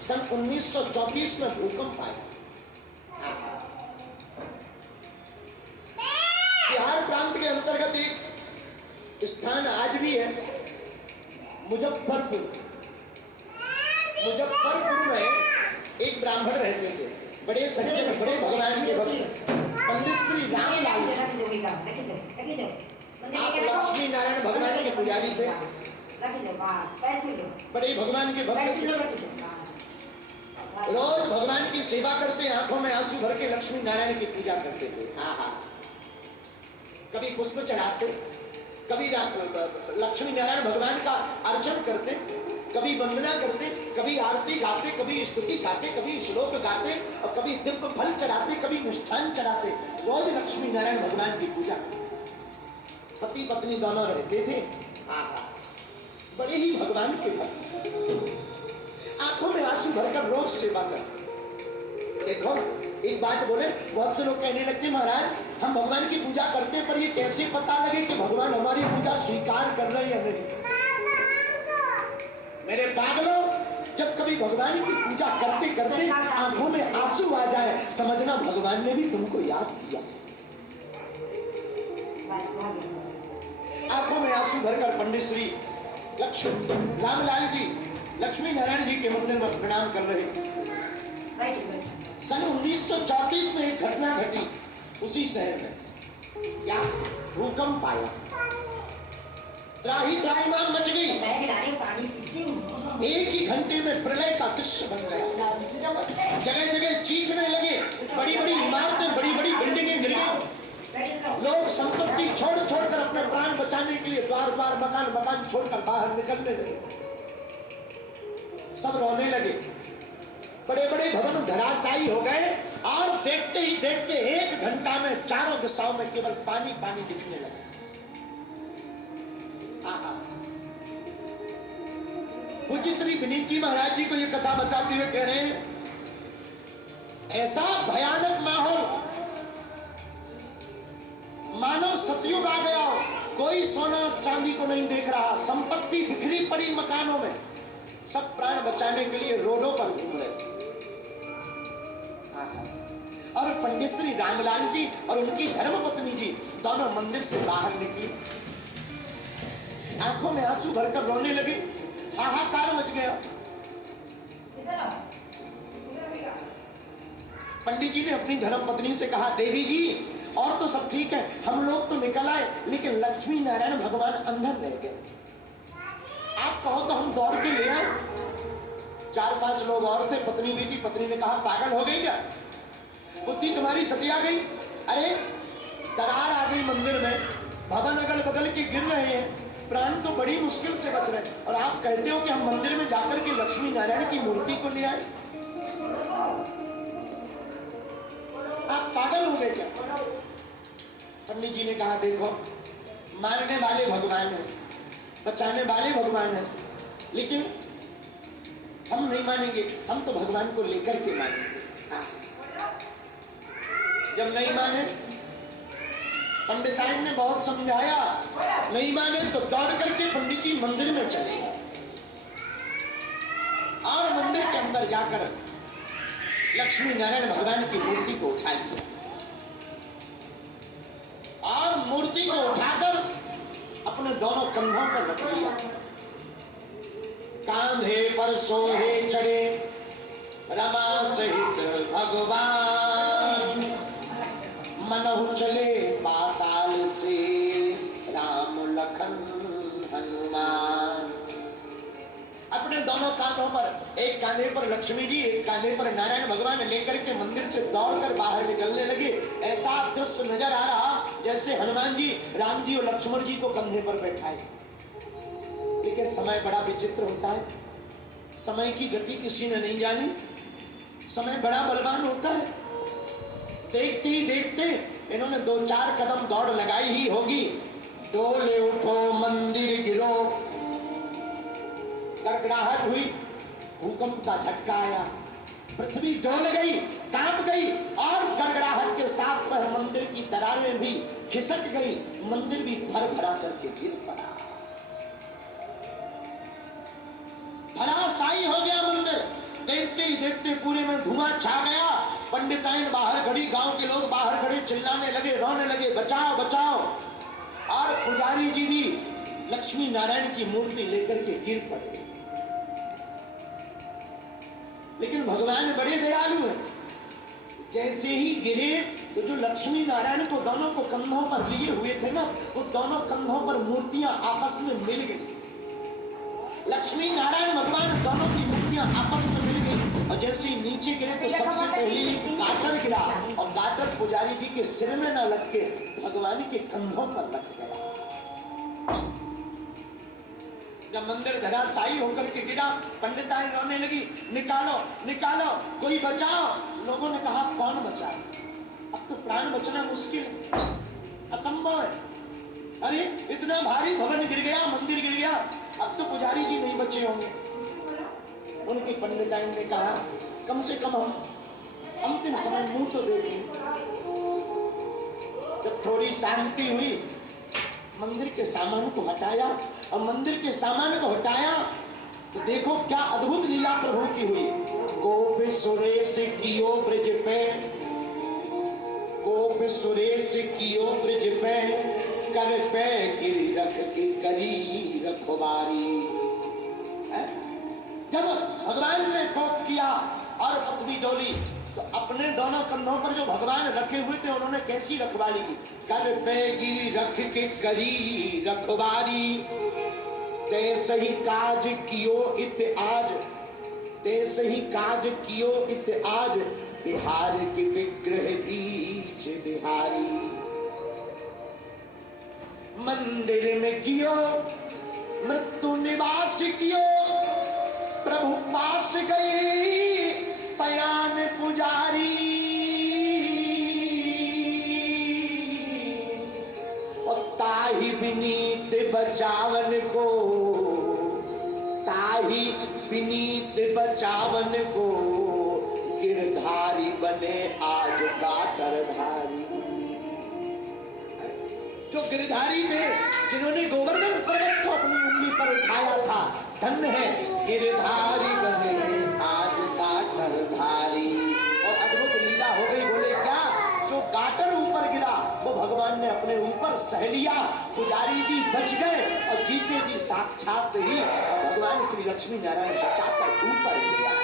सन 1934 में भूकंप आया। बिहार प्रांत के अंतर्गत एक स्थान आज भी है, मुजफ्फरपुर। मुजफ्फरपुर में एक ब्राह्मण रहते थे, बड़े सज्जन, बड़े भगवान के भक्त, पंडित श्री रामलाल। आप लक्ष्मी नारायण भगवान के पुजारी थे, बड़े भगवान के भक्त थे। रोज भगवान की सेवा करते, आंखों में आंसू भर के लक्ष्मी नारायण की पूजा करते थे। कभी पुष्प चढ़ाते, कभी लक्ष्मी नारायण भगवान का अर्चन करते, कभी वंदना करते, कभी आरती गाते, कभी स्तुति गाते, कभी श्लोक गाते, और कभी दिव्य फल चढ़ाते, कभी मिष्ठान चढ़ाते। रोज लक्ष्मी नारायण भगवान की पूजा। पति पत्नी दोनों रहते थे। बड़े ही भगवान के भक्त, आंखों में आंसू भरकर रोज सेवा करते। देखो एक बात बोले, बहुत से लोग कहने लगते महाराज हम भगवान की पूजा करते हैं, पर ये कैसे पता लगे कि भगवान हमारी पूजा स्वीकार कर रहे हैं या नहीं? मेरे पागलों, जब कभी भगवान की पूजा करते करते आंखों में आंसू आ जाए, समझना भगवान ने भी तुमको याद किया। आंखों में आंसू भरकर पंडित श्री लक्ष्मी रामलाल जी लक्ष्मी नारायण जी के मंदिर में प्रणाम कर रहे। सन 1934 में एक घटना घटी उसी शहर में। क्या? भूकंप आया, त्राही त्राहीमाम मच गई। एक ही घंटे में प्रलय का दृश्य बन गया। जगह जगह चीखने लगे, बड़ी बड़ी इमारतें, बड़ी बड़ी बिल्डिंगें गिर गई। लोग संपत्ति छोड़ छोड़कर अपने प्राण बचाने के लिए द्वार द्वार मकान मकान छोड़कर बाहर निकलने लगे। सब रोने लगे। बड़े बड़े भवन धराशायी हो गए, और देखते ही देखते एक घंटा में चारों दिशाओं में केवल पानी पानी दिखने लगा। पूज्य श्री विनीत जी महाराज जी को यह कथा बताते हुए कह रहे हैं, ऐसा भयानक माहौल मानो सतयुग आ गया हो। कोई सोना चांदी को नहीं देख रहा, संपत्ति बिखरी पड़ी मकानों में। सब प्राण बचाने के लिए रोडों पर घूम रहे। और पंडित श्री रामलाल जी और उनकी धर्मपत्नी जी दोनों मंदिर से बाहर निकली, आंखों में आंसू भरकर रोने लगे। हाहाकार मच गया। पंडित जी ने अपनी धर्मपत्नी से कहा, देवी जी और तो सब ठीक है, हम लोग तो निकल आए, लेकिन लक्ष्मी नारायण भगवान अंदर रह गए। आप कहो तो हम दौड़ के ले आए। 4-5 लोग और थे, पत्नी भी थी। पत्नी ने कहा, पागल हो गई क्या? बुद्धि तुम्हारी सतिया गई? अरे दरार आ गई मंदिर में, भवन अगल बगल के गिर रहे हैं, प्राण तो बड़ी मुश्किल से बच रहे हैं, और आप कहते हो कि हम मंदिर में जाकर के लक्ष्मी नारायण की मूर्ति को ले आए। आप पागल हो गए क्या? पंडित जी ने कहा, देखो मारने वाले भगवान है, बचाने वाले भगवान है, लेकिन हम नहीं मानेंगे, हम तो भगवान को लेकर के मानेंगे। जब नहीं माने, पंडिताइन ने बहुत समझाया, नहीं माने तो दौड़ करके पंडित जी मंदिर में चले गए, और मंदिर के अंदर जाकर लक्ष्मी नारायण भगवान की मूर्ति को उठा लिया, और मूर्ति को उठाकर अपने दोनों कंधों पर रख लिया। कांधे पर सोहे चढ़े रमा सहित भगवान, मनहु चले पाताल से राम लखन हनुमान। अपने दोनों कांधों पर, एक कांधे पर लक्ष्मी जी, एक कांधे पर नारायण भगवान लेकर के मंदिर से दौड़कर बाहर निकलने लगे। ऐसा दृश्य नजर आ रहा जैसे हनुमान जी, राम जी और लक्ष्मण जी को कंधे पर बैठाए। लेकिन समय बड़ा विचित्र होता है, समय की गति किसी ने नहीं जानी। समय बड़ा बलवान होता है। देखते ही देखते इन्होंने 2-4 कदम दौड़ लगाई ही होगी। डोले उठो मंदिर गिरो, गड़गड़ाहट हुई, भूकंप का झटका आया, पृथ्वी डोल गई, कांप गई, और गड़गड़ाहट के साथ वह मंदिर की दरारें भी खिसक गई, मंदिर भी भर भरा करके गिर पड़ा, धराशायी हो गया मंदिर। देखते देखते पूरे में धुआं छा गया। पंडिताइन बाहर खड़ी, गांव के लोग बाहर खड़े, चिल्लाने लगे, रोने लगे, बचाओ बचाओ। और पुजारी जी भी लक्ष्मी नारायण की मूर्ति लेकर के गिर पड़े। लेकिन भगवान बड़े दयालु हैं। जैसे ही गिरे तो जो लक्ष्मी नारायण को दोनों को कंधों पर लिए हुए थे ना, वो दोनों कंधों पर मूर्तियां आपस में मिल गई। लक्ष्मी नारायण भगवान दोनों की मूर्तियां आपस में मिल गई। और जैसे ही नीचे गिरे तो सबसे पहले गाटर गिरा, और गाटर पुजारी जी के सिर में न लग के भगवान के कंधों पर लग गया। जब मंदिर धराशायी होकर के गिरा, पंडिताइन रोने लगी, निकालो निकालो, कोई बचाओ। लोगों ने कहा कौन बचाए, अब तो प्राण बचना मुश्किल है, असंभव है। अरे इतना भारी भवन गिर गया, मंदिर गिर गया, अब तो पुजारी जी नहीं बचे होंगे। उनके पंडिताइन ने कहा कम से कम हम अंतिम समय मुंह तो देखें। जब थोड़ी शांति हुई, मंदिर के सामान को हटाया, और मंदिर के सामान को हटाया तो देखो क्या अद्भुत लीला प्रभु की हुई। गोप सुरेश कियो ब्रज पे, गोप सुरेश कियो ब्रज पे, कर पे गिर रख के करी रखवारी। जब भगवान ने कोप किया और अपनी डोली, तो अपने दोनों कंधों पर जो भगवान रखे हुए थे उन्होंने कैसी रखवाली की। कर पे गिर रख के करी रखवारी, तैसे ही काज कियो इत आज, तैसे ही काज कियो इत आज, बिहार के विग्रह बीच बिहारी। मंदिर में कियो मृत्यु निवास कियो, प्रभु पास गए पयान पुजारी। और ताही विनीत बचावन को, ताही विनीत बचावन को, गिरधारी बने आज गाटरधारी। जो गिरधारी थे, जिन्होंने गोवर्धन पर्वत को अपनी उंगली पर उठाया था, धन्य है गिरधारी बने आज गाटरधारी। और अद्भुत लीला हो गई। बोले क्या, जो गाटर ऊपर गिरा वो भगवान ने अपने ऊपर सह लिया, पुजारी जी बच गए, और जीते जी साक्षात ही भगवान श्री लक्ष्मी नारायण बचाकर ऊपर गया।